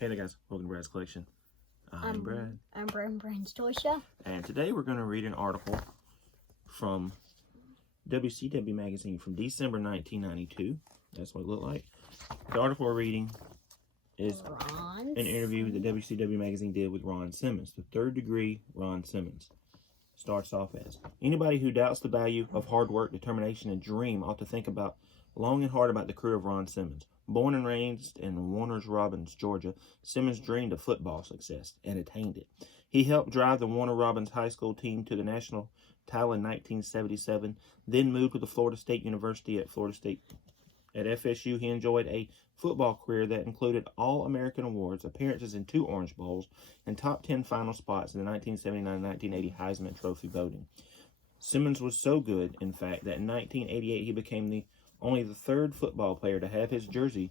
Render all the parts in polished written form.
Hey there guys, welcome to Brad's Collection. I'm Brad. I'm Brand's Toy Show. And today we're going to read an article from WCW magazine from December 1992. That's what it looked like. The article we're reading is an interview that WCW magazine did with Ron Simmons, the third degree Ron Simmons. Starts off as, anybody who doubts the value of hard work, determination, and dream ought to think about long and hard about the career of Ron Simmons. Born and raised in Warner Robins, Georgia, Simmons dreamed of football success and attained it. He helped drive the Warner Robins high school team to the national title in 1977, then moved to the Florida State University at FSU. He enjoyed a football career that included All-American awards, appearances in 2 Orange Bowls, and top 10 final spots in the 1979-1980 Heisman Trophy voting. Simmons was so good, in fact, that in 1988 he became only the third football player to have his jersey,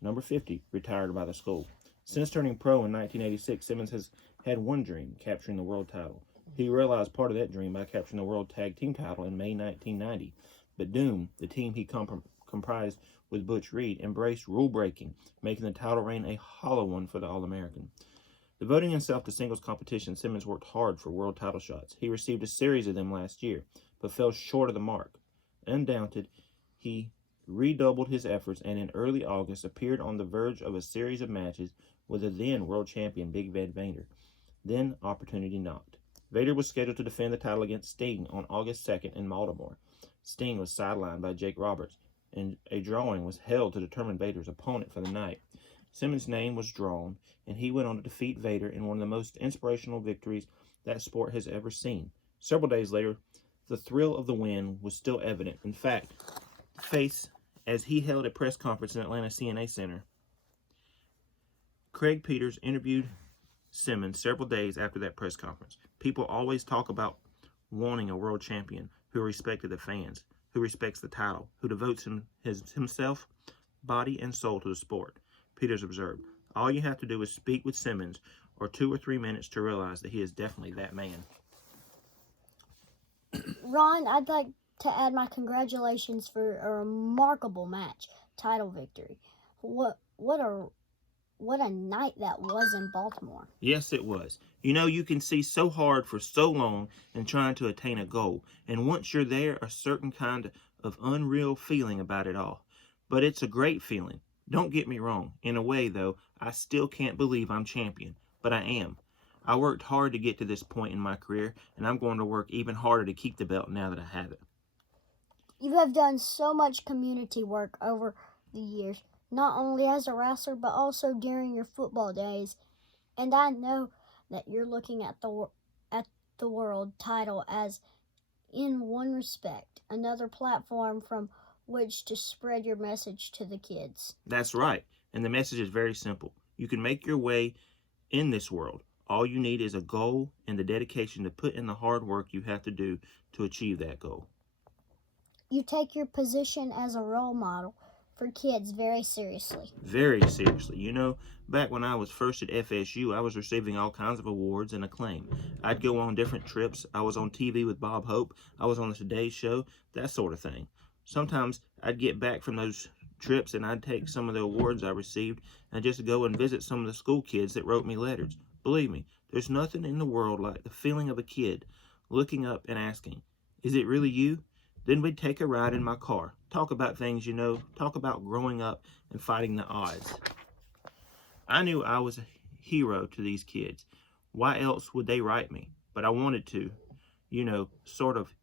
number 50, retired by the school. Since turning pro in 1986, Simmons has had one dream, capturing the world title. He realized part of that dream by capturing the world tag team title in May 1990. But Doom, the team he comprised with Butch Reed, embraced rule-breaking, making the title reign a hollow one for the All-American. Devoting himself to singles competition, Simmons worked hard for world title shots. He received a series of them last year, but fell short of the mark. Undaunted, he redoubled his efforts and in early August appeared on the verge of a series of matches with the then world champion Big Van Vader. Then opportunity knocked. Vader was scheduled to defend the title against Sting on August 2nd in Baltimore. Sting was sidelined by Jake Roberts, and a drawing was held to determine Vader's opponent for the night. Simmons' name was drawn, and he went on to defeat Vader in one of the most inspirational victories that sport has ever seen. Several days later, the thrill of the win was still evident. In fact, as he held a press conference in Atlanta CNA Center, Craig Peters interviewed Simmons several days after that press conference. People always talk about wanting a world champion who respected the fans, who respects the title, who devotes himself, body, and soul to the sport. Peters observed, all you have to do is speak with Simmons or 2 or 3 minutes to realize that he is definitely that man. Ron, I'd like to add my congratulations for a remarkable match, title victory. What a night that was in Baltimore. Yes, it was. You know, you can see so hard for so long in trying to attain a goal, and once you're there, a certain kind of unreal feeling about it all. But it's a great feeling. Don't get me wrong. In a way, though, I still can't believe I'm champion, but I am. I worked hard to get to this point in my career, and I'm going to work even harder to keep the belt now that I have it. You have done so much community work over the years, not only as a wrestler, but also during your football days. And I know that you're looking at the world title as, in one respect, another platform from which to spread your message to the kids. That's right. And the message is very simple. You can make your way in this world. All you need is a goal and the dedication to put in the hard work you have to do to achieve that goal. You take your position as a role model for kids very seriously. Very seriously. You know, back when I was first at FSU, I was receiving all kinds of awards and acclaim. I'd go on different trips. I was on TV with Bob Hope. I was on the Today Show, that sort of thing. Sometimes I'd get back from those trips and I'd take some of the awards I received and just go and visit some of the school kids that wrote me letters. Believe me, there's nothing in the world like the feeling of a kid looking up and asking, "Is it really you?" Then we'd take a ride in my car, talk about things, you know, talk about growing up and fighting the odds. I knew I was a hero to these kids. Why else would they write me? But I wanted to, you know, sort of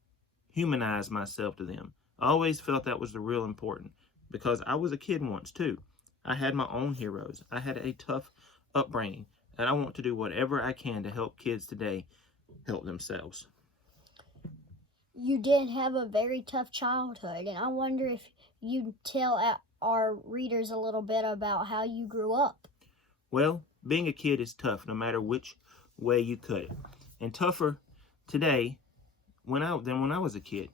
humanize myself to them. I always felt that was the real important because I was a kid once too. I had my own heroes. I had a tough upbringing, and I want to do whatever I can to help kids today help themselves. You did have a very tough childhood, and I wonder if you'd tell our readers a little bit about how you grew up. Well, being a kid is tough no matter which way you cut it. And tougher today than when I was a kid.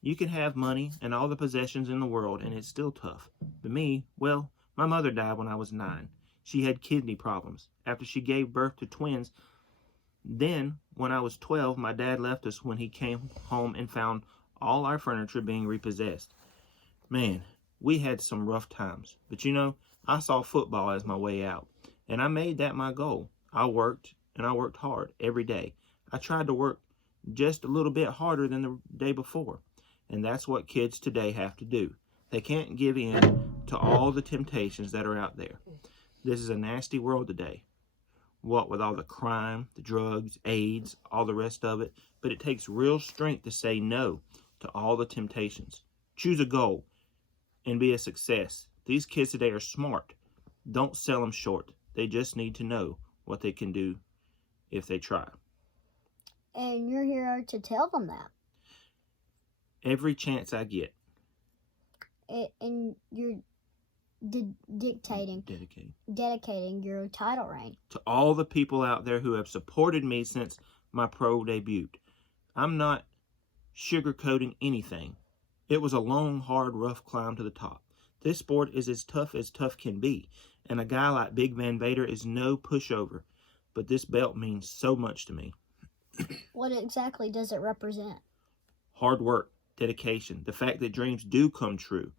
You can have money and all the possessions in the world and it's still tough. But me, well, my mother died when I was 9. She had kidney problems. After she gave birth to twins, then, when I was 12, my dad left us when he came home and found all our furniture being repossessed. Man, we had some rough times. But you know, I saw football as my way out. And I made that my goal. I worked, and I worked hard every day. I tried to work just a little bit harder than the day before. And that's what kids today have to do. They can't give in to all the temptations that are out there. This is a nasty world today. What with all the crime, the drugs, AIDS, all the rest of it. But it takes real strength to say no to all the temptations. Choose a goal and be a success. These kids today are smart. Don't sell them short. They just need to know what they can do if they try. And you're here to tell them that. Every chance I get. And you're dedicating your title reign to all the people out there who have supported me since my pro debut. I'm not sugarcoating anything. It was a long, hard, rough climb to the top. This sport is as tough can be, and a guy like Big Van Vader is no pushover, but this belt means so much to me. What exactly does it represent? Hard work, dedication, the fact that dreams do come true,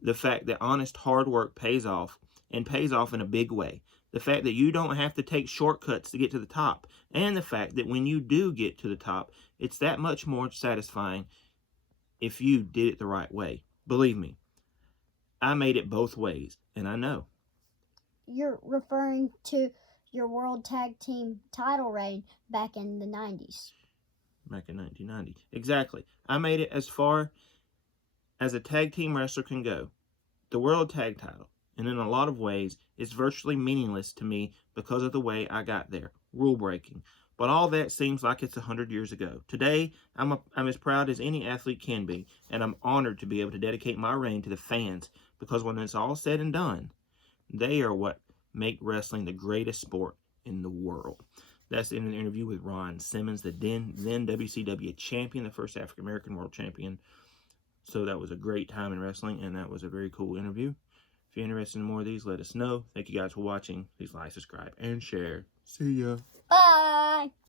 the fact that honest hard work pays off, and pays off in a big way, the fact that you don't have to take shortcuts to get to the top, and the fact that when you do get to the top, it's that much more satisfying if you did it the right way. Believe me, I made it both ways, and I know. You're referring to your World Tag Team title reign back in the 90s. Back in 1990. Exactly. I made it as far as a tag team wrestler can go. The World Tag title, and in a lot of ways, is virtually meaningless to me because of the way I got there. Rule breaking. But all that seems like it's 100 years ago. Today, I'm as proud as any athlete can be, and I'm honored to be able to dedicate my reign to the fans, because when it's all said and done, they are what make wrestling the greatest sport in the world. That's in an interview with Simmons, the then WCW champion, the first African-American world champion. So that was a great time in wrestling, and that was a very cool interview. If you're interested in more of these, let us know. Thank you guys for watching. Please like, subscribe, and share. See ya. Bye!